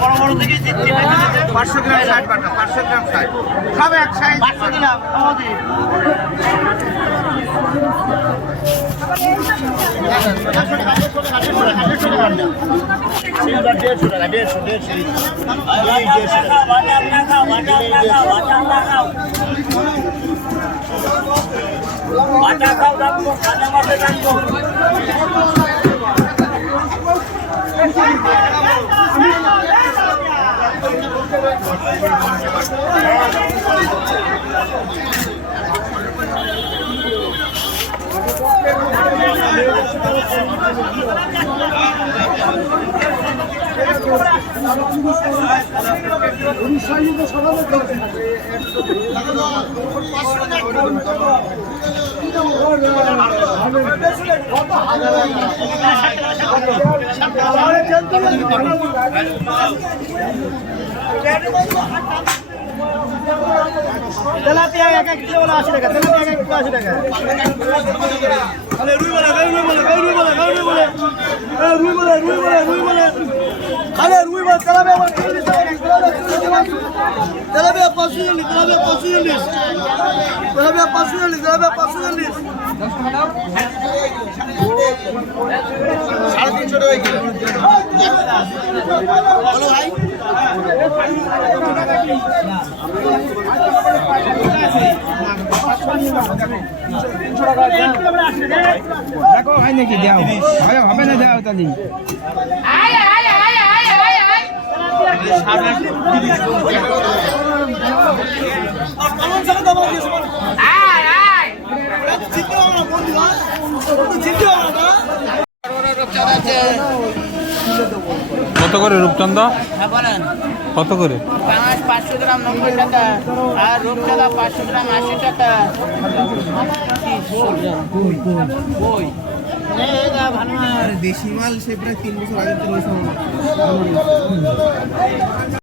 বড় বড় থেকে 500 গ্রাম 60 টাকা, 500 গ্রাম 60 সব এক সাইজ 500 দিলাম আমাদের। তেলাপিয়া 1 কিলো 80 টাকা, তেলাপিয়া 1 কিলো 80 টাকা। আরে রুই বলে, রুই বলে, রুই বলে, রুই বলে, রুই বলে, রুই বলে, রুই বলে, আরে রুই বলে, তেলাপিয়া 40 টাকা, তেলাপিয়া 540, তেলাপিয়া 540, তেলাপিয়া 540, তেলাপিয়া 540, 350 টাকা কিলো। বলো ভাই দেখো হয় নাকি দাও হবে না দাও তাহলে কত করে রূপচন্দা? কত করে? 500 গ্রাম 90 টাকা, আর রূপচাঁদা 500 গ্রাম 80 টাকা। দেশি মাল সে প্রায় 3 বছর আগে